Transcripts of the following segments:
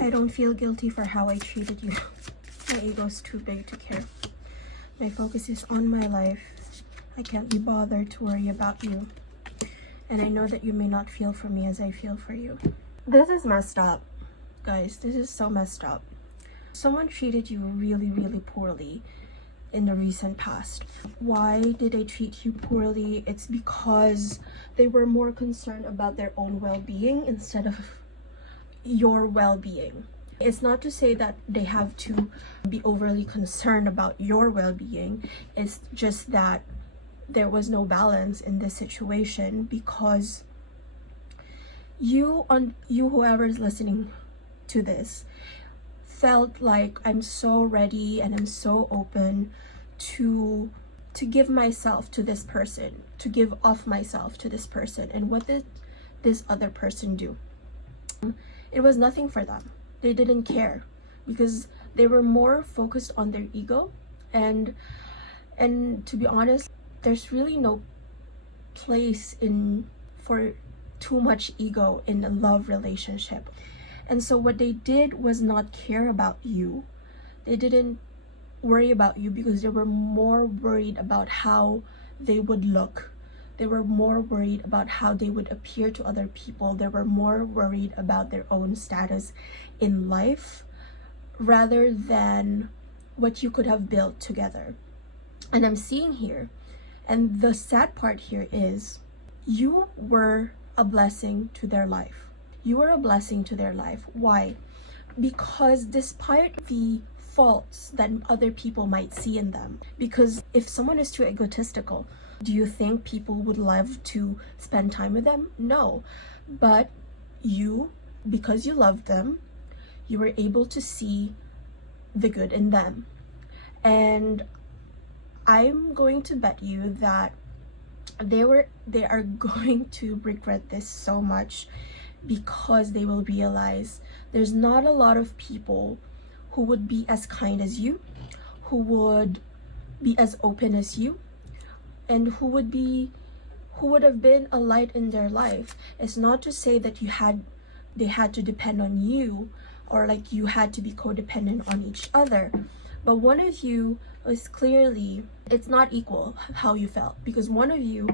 I don't feel guilty for how I treated you. My ego's too big to care. My focus is on my life. I can't be bothered to worry about you. And I know that you may not feel for me as I feel for you. This is messed up. Guys, this is so messed up. Someone treated you really, really poorly in the recent past. Why did they treat you poorly? It's because they were more concerned about their own well-being instead of your well-being. It's not to say that they have to be overly concerned about your well-being. It's just that there was no balance in this situation because you whoever's listening to this felt like I'm so ready and I'm so open to give myself to this person, to give off myself to this person. And what did this other person do? It was nothing for them. They didn't care because they were more focused on their ego. And to be honest, there's really no place for too much ego in a love relationship. And so what they did was not care about you. They didn't worry about you because they were more worried about how they would look. They were more worried about how they would appear to other people. They were more worried about their own status in life rather than what you could have built together. And I'm seeing here, and the sad part here is you were a blessing to their life. You were a blessing to their life. Why? Because despite the faults that other people might see in them, because if someone is too egotistical, do you think people would love to spend time with them? No. But you, because you loved them, you were able to see the good in them. And I'm going to bet you that they are going to regret this so much because they will realize there's not a lot of people who would be as kind as you, who would be as open as you, and who would have been a light in their life. It's not to say that they had to depend on you or like you had to be codependent on each other, but one of you was clearly, it's not equal how you felt, because one of you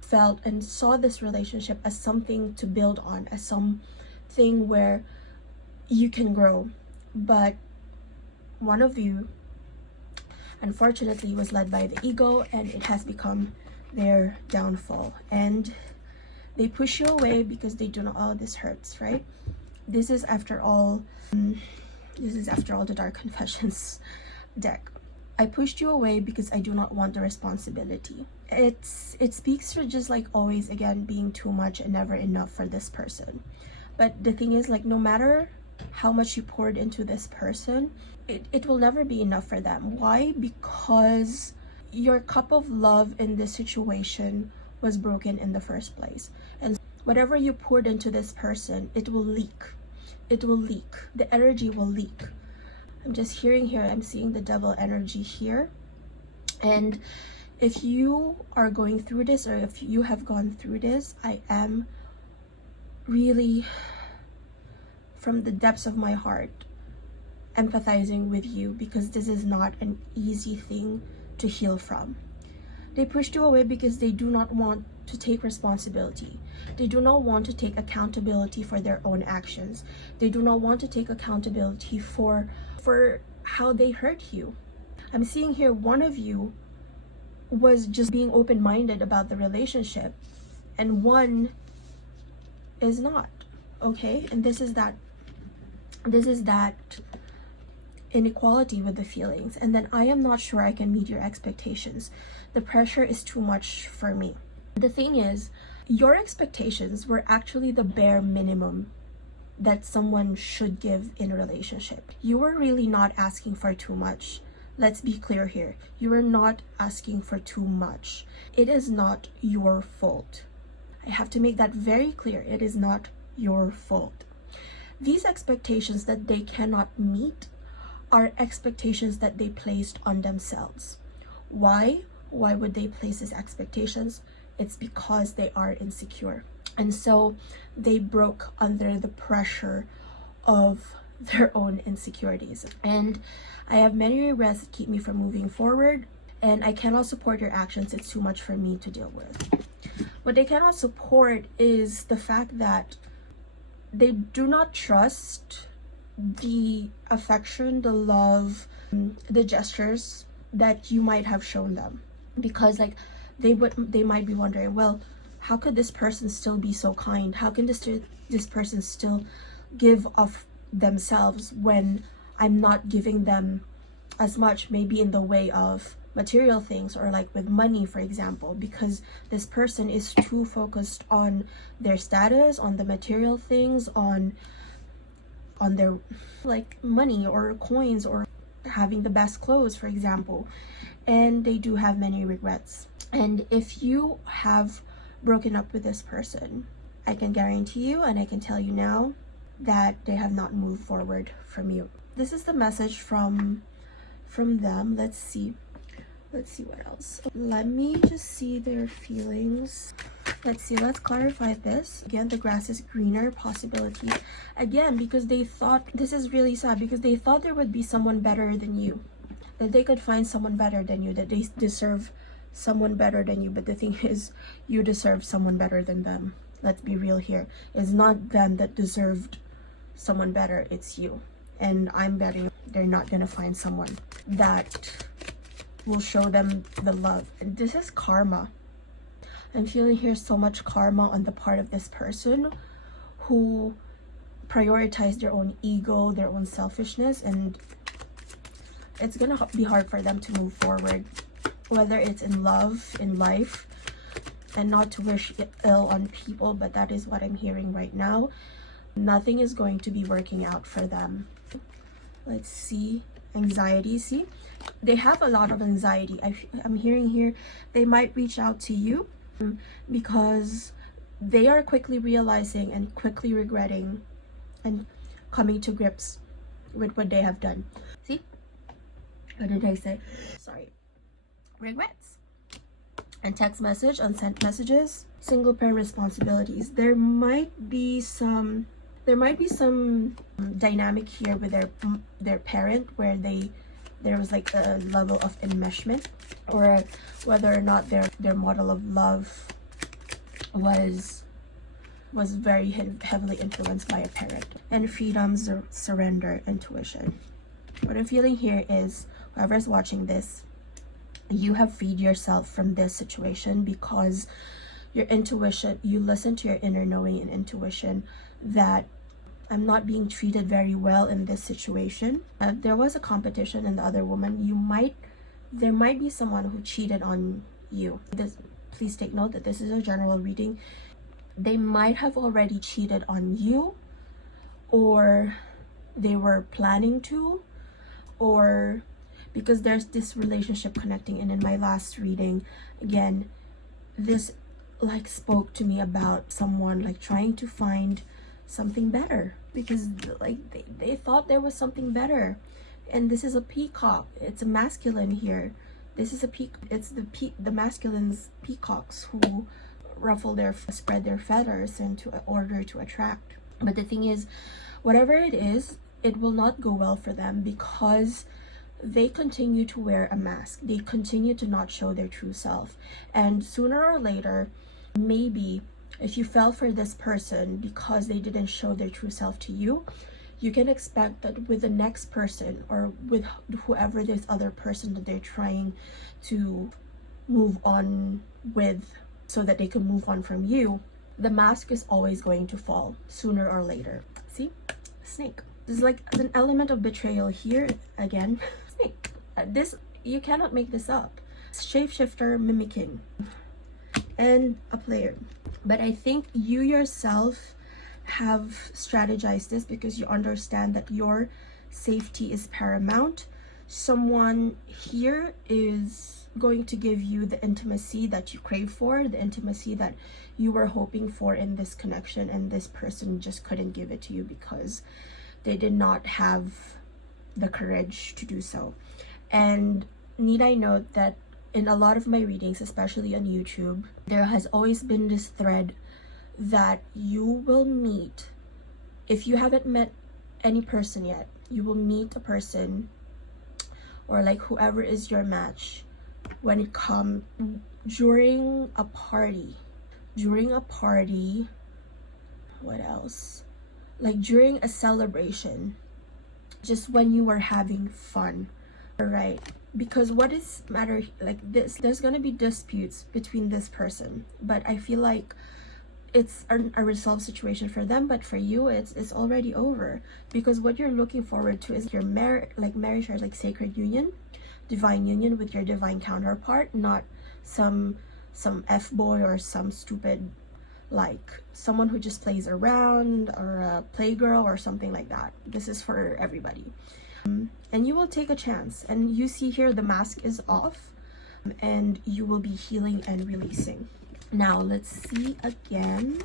felt and saw this relationship as something to build on, as something where you can grow, but one of you unfortunately was led by the ego, and it has become their downfall. And they push you away because they do not. Oh, this hurts, right? This is after all the Dark Confessions deck. I pushed you away because I do not want the responsibility. It speaks to just like always again being too much and never enough for this person. But the thing is, like, no matter how much you poured into this person, it will never be enough for them. Why? Because your cup of love in this situation was broken in the first place, and whatever you poured into this person, it will leak. The energy will leak. I'm just hearing here, I'm seeing the devil energy here. And if you are going through this, or if you have gone through this, I am really, from the depths of my heart, empathizing with you, because this is not an easy thing to heal from. They pushed you away because they do not want to take responsibility. They do not want to take accountability for their own actions. They do not want to take accountability for how they hurt you. I'm seeing here one of you was just being open-minded about the relationship, and one is not. Okay? And this is that inequality with the feelings. And then I am not sure I can meet your expectations. The pressure is too much for me. The thing is, your expectations were actually the bare minimum that someone should give in a relationship. You were really not asking for too much. Let's be clear here. You are not asking for too much. It is not your fault. I have to make that very clear. It is not your fault. These expectations that they cannot meet are expectations that they placed on themselves. Why? Why would they place these expectations? It's because they are insecure. And so they broke under the pressure of their own insecurities. And I have many regrets that keep me from moving forward, and I cannot support your actions. It's too much for me to deal with. What they cannot support is the fact that they do not trust the affection, the love, the gestures that you might have shown them, because like they might be wondering, well, how could this person still be so kind? How can this person still give of themselves when I'm not giving them as much, maybe in the way of material things, or like with money, for example, because this person is too focused on their status, on the material things, on their like money or coins, or having the best clothes, for example. And they do have many regrets. And if you have broken up with this person, I can guarantee you, and I can tell you now, that they have not moved forward from you. This is the message from them. Let's see what else. Let me just see their feelings. Let's see, let's clarify this. Again, the grass is greener possibility. Again, because they thought, this is really sad, because they thought there would be someone better than you, that they could find someone better than you, that they deserve someone better than you. But the thing is, you deserve someone better than them. Let's be real here. It's not them that deserved someone better, it's you. And I'm betting they're not gonna find someone that will show them the love. And this is karma. I'm feeling here so much karma on the part of this person who prioritized their own ego, their own selfishness, and it's gonna be hard for them to move forward, whether it's in love, in life. And not to wish ill on people, but that is what I'm hearing right now. Nothing is going to be working out for them. Let's see. Anxiety. See, they have a lot of anxiety. I'm hearing here they might reach out to you because they are quickly realizing and quickly regretting and coming to grips with what they have done. See, what did I say? Sorry. Regrets. And text message, unsent messages, single parent responsibilities. There might be some dynamic here with their parent, where there was like a level of enmeshment, or whether or not their model of love was very heavily influenced by a parent. And freedom, surrender, intuition. What I'm feeling here is, whoever's watching this, you have freed yourself from this situation because your intuition, you listen to your inner knowing and intuition that I'm not being treated very well in this situation. There was a competition in the other woman. There might be someone who cheated on you. Please take note that this is a general reading. They might have already cheated on you, or they were planning to, or because there's this relationship connecting. And in my last reading, again, this like spoke to me about someone like trying to find something better, because like they thought there was something better. And this is a peacock. It's a masculine here. This is a it's the masculine's peacocks who spread their feathers in order to attract. But the thing is, whatever it is, it will not go well for them, because they continue to wear a mask. They continue to not show their true self. And sooner or later, maybe if you fell for this person because they didn't show their true self to you, you can expect that with the next person, or with whoever this other person that they're trying to move on with so that they can move on from you, the mask is always going to fall sooner or later. See? Snake. There's like an element of betrayal here again. Snake. This, you cannot make this up. Shapeshifter, mimicking, and a player. But I think you yourself have strategized this because you understand that your safety is paramount. Someone here is going to give you the intimacy that you crave for, the intimacy that you were hoping for in this connection, and this person just couldn't give it to you because they did not have the courage to do so. And need I note that in a lot of my readings, especially on YouTube, there has always been this thread that you will meet, if you haven't met any person yet. You will meet a person, or like whoever is your match, when it comes during a party. What else? Like during a celebration, just when you are having fun. All right, because what is matter like this, there's gonna be disputes between this person, but I feel like it's a resolved situation for them, but for you it's already over, because what you're looking forward to is your marriage, or like sacred union, divine union with your divine counterpart, not some f-boy or some stupid, like someone who just plays around, or a playgirl or something like that. This is for everybody. And you will take a chance, and you see here the mask is off, and you will be healing and releasing. Now let's see again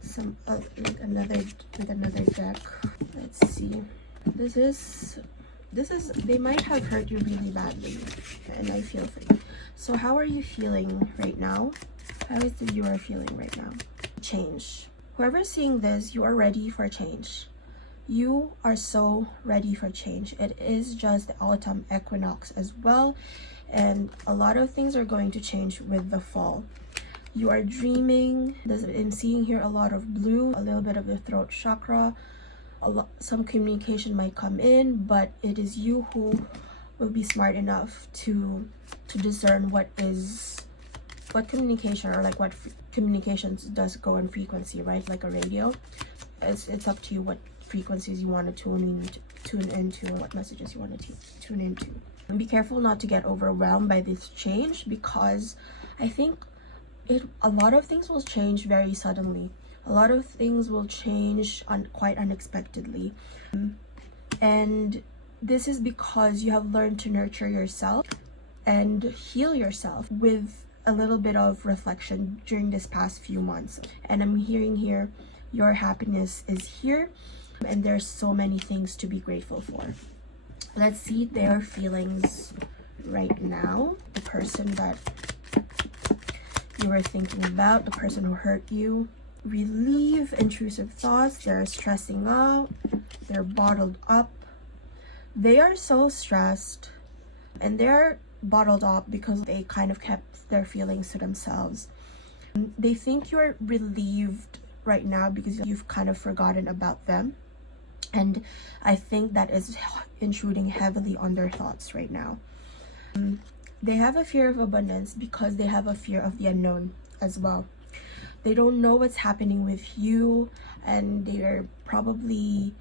some like another deck. Let's see. This is they might have hurt you really badly, and I feel for you. So how are you feeling right now? How is it you are feeling right now? Change. Whoever's seeing this, you are ready for change. You are so ready for change. It is just the autumn equinox as well, and a lot of things are going to change with the fall. You are dreaming. I'm seeing here a lot of blue, a little bit of the throat chakra. Some communication might come in, but it is you who will be smart enough to discern what communication, or like what communications does go in frequency, right? Like a radio. It's up to you what frequencies you want to tune into, or what messages you want to tune into. And be careful not to get overwhelmed by this change, because I think a lot of things will change very suddenly. A lot of things will change quite unexpectedly, and this is because you have learned to nurture yourself and heal yourself with a little bit of reflection during this past few months. And I'm hearing here your happiness is here, and there's so many things to be grateful for. Let's see their feelings right now. The person that you were thinking about, the person who hurt you. Relieve intrusive thoughts. They're stressing out. They're bottled up. They are so stressed, and they're bottled up because they kind of kept their feelings to themselves. They think you're relieved right now because you've kind of forgotten about them, and I think that is intruding heavily on their thoughts right now. They have a fear of abundance because they have a fear of the unknown as well. They don't know what's happening with you, and they're probably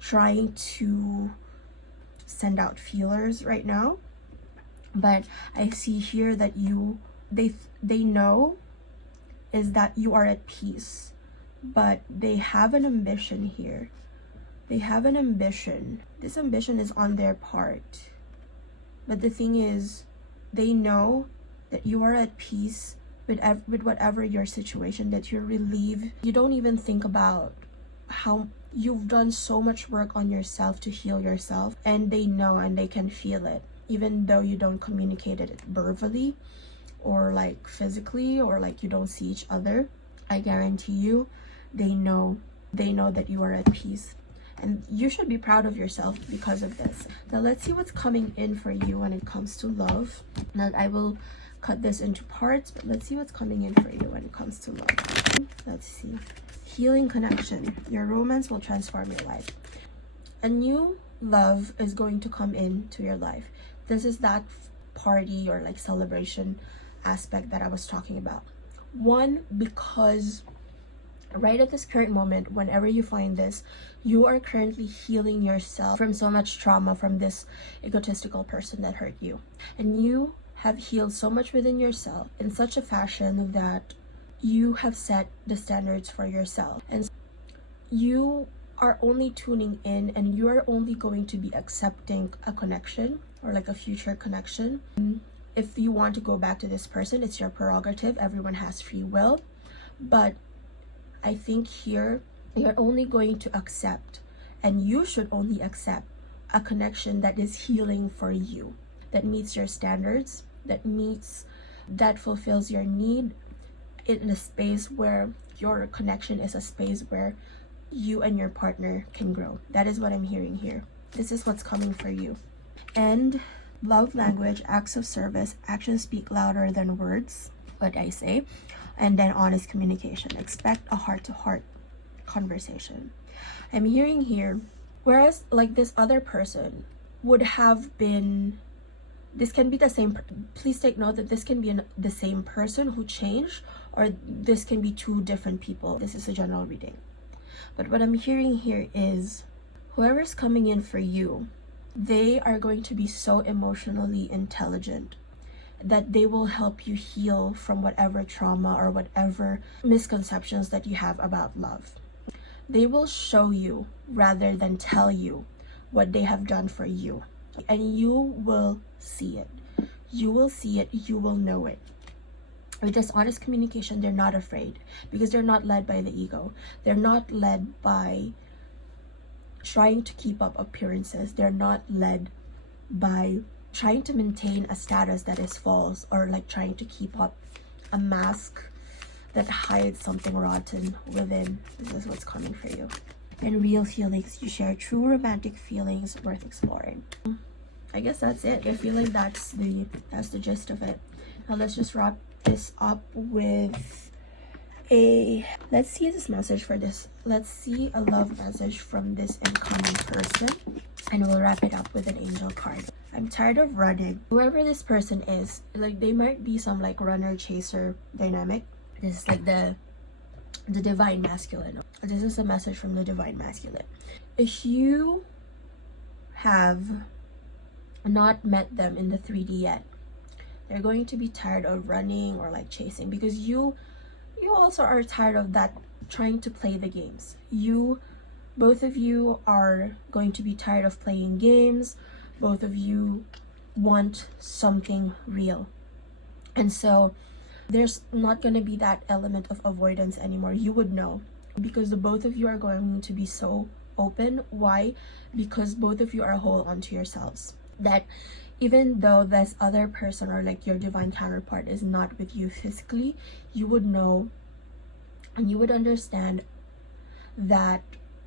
trying to send out feelers right now. But I see here that they know is that you are at peace, but they have an ambition here. They have an ambition. This ambition is on their part. But the thing is, they know that you are at peace with whatever your situation, that you're relieved. You don't even think about how you've done so much work on yourself to heal yourself, and they know, and they can feel it, even though you don't communicate it verbally or like physically, or like you don't see each other. I guarantee you, they know that you are at peace, and you should be proud of yourself because of this. Now let's see what's coming in for you when it comes to love. Now I will cut this into parts, but let's see what's coming in for you when it comes to love. Let's see. Healing connection. Your romance will transform your life. A new love is going to come into your life. This is that party or like celebration aspect that I was talking about. One, because right at this current moment, whenever you find this, you are currently healing yourself from so much trauma from this egotistical person that hurt you. And you have healed so much within yourself in such a fashion that you have set the standards for yourself. And you are only tuning in, and you are only going to be accepting a connection or like a future connection. If you want to go back to this person, it's your prerogative. Everyone has free will. But I think here you're only going to accept, and you should only accept, a connection that is healing for you, that meets your standards, that fulfills your need, in a space where your connection is a space where you and your partner can grow. That is what I'm hearing here. This is what's coming for you. And love language, acts of service, actions speak louder than words, what I say. And then honest communication. Expect a heart-to-heart conversation. I'm hearing here, whereas like this other person would have been, this can be the same, please take note that this can be the same person who changed, or this can be two different people. This is a general reading. But what I'm hearing here is whoever's coming in for you, they are going to be so emotionally intelligent that they will help you heal from whatever trauma or whatever misconceptions that you have about love. They will show you rather than tell you what they have done for you. And you will see it. You will see it. You will know it. With this honest communication, they're not afraid because they're not led by the ego. They're not led by trying to keep up appearances. They're not led by trying to maintain a status that is false, or like trying to keep up a mask that hides something rotten within. This is what's coming for you. And real feelings, you share true romantic feelings worth exploring. I guess that's it. I feel like that's the gist of it. Now let's just wrap this up with let's see this message for this. Let's see a love message from this incoming person, and we'll wrap it up with an angel card. I'm tired of running. Whoever this person is, like they might be some like runner chaser dynamic. This is like the divine masculine. This is a message from the divine masculine. If you have not met them in the 3D yet, they're going to be tired of running or like chasing, because you also are tired of that, trying to play the games. Both of you are going to be tired of playing games. Both of you want something real. And so there's not going to be that element of avoidance anymore. You would know, because the both of you are going to be so open. Why? Because both of you are whole onto yourselves. That even though this other person or like your divine counterpart is not with you physically, you would know and you would understand that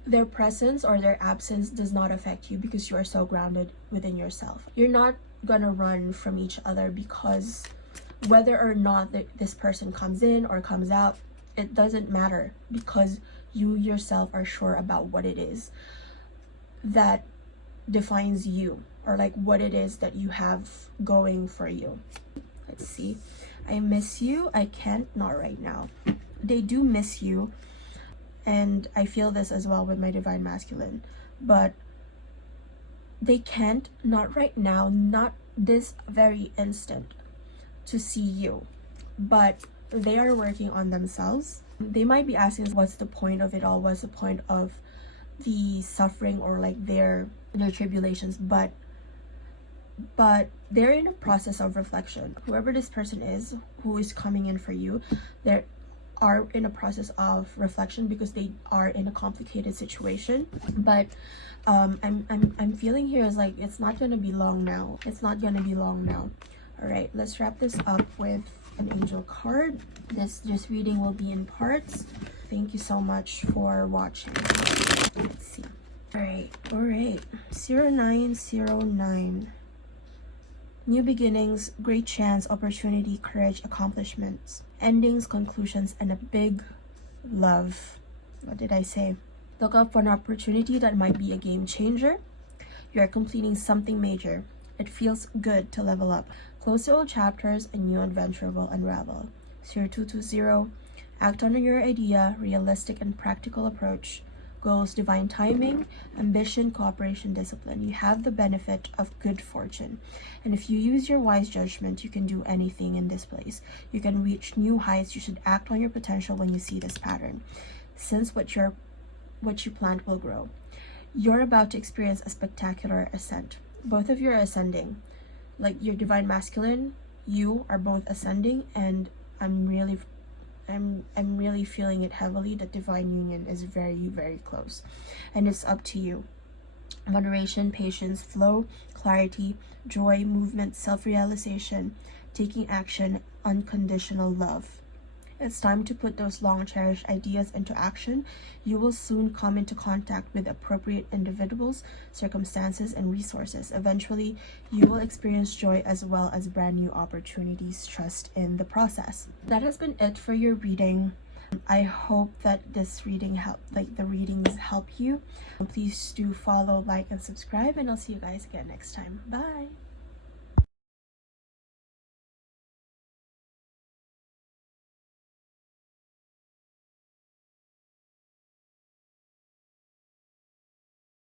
their presence or their absence does not affect you, because you are so grounded within yourself. You're not gonna run from each other, because whether or not this person comes in or comes out, it doesn't matter, because you yourself are sure about what it is that defines you, or like what it is that you have going for you. Let's see. I miss you. I can't, not right now. They do miss you, and I feel this as well with my divine masculine, but they can't, not right now, not this very instant, to see you, but they are working on themselves. They might be asking, what's the point of it all? What's the point of the suffering or like their tribulations? But they're in a process of reflection. Whoever this person is who is coming in for you, they are in a process of reflection, because they are in a complicated situation. But I'm feeling here is like it's not gonna be long now. It's not gonna be long now. All right, let's wrap this up with an angel card. This reading will be in parts. Thank you so much for watching. Let's see. All right. 0909. New beginnings, great chance, opportunity, courage, accomplishments, endings, conclusions, and a big love. What did I say? Look out for an opportunity that might be a game changer. You are completing something major. It feels good to level up. Close to old chapters, a new adventure will unravel. 0220. Act on your idea, realistic and practical approach. Goals, divine timing, ambition, cooperation, discipline. You have the benefit of good fortune. And if you use your wise judgment, you can do anything in this place. You can reach new heights. You should act on your potential when you see this pattern, since what you plant will grow. You're about to experience a spectacular ascent. Both of you are ascending. Like your divine masculine, you are both ascending, and I'm really feeling it heavily that divine union is very, very close, and it's up to you. Moderation, patience, flow, clarity, joy, movement, self-realization, taking action, unconditional love. It's time to put those long cherished ideas into action. You will soon come into contact with appropriate individuals, circumstances, and resources. Eventually, you will experience joy as well as brand new opportunities. Trust in the process. That has been it for your reading. I hope that this reading the readings help you. Please do follow, like, and subscribe, and I'll see you guys again next time. Bye.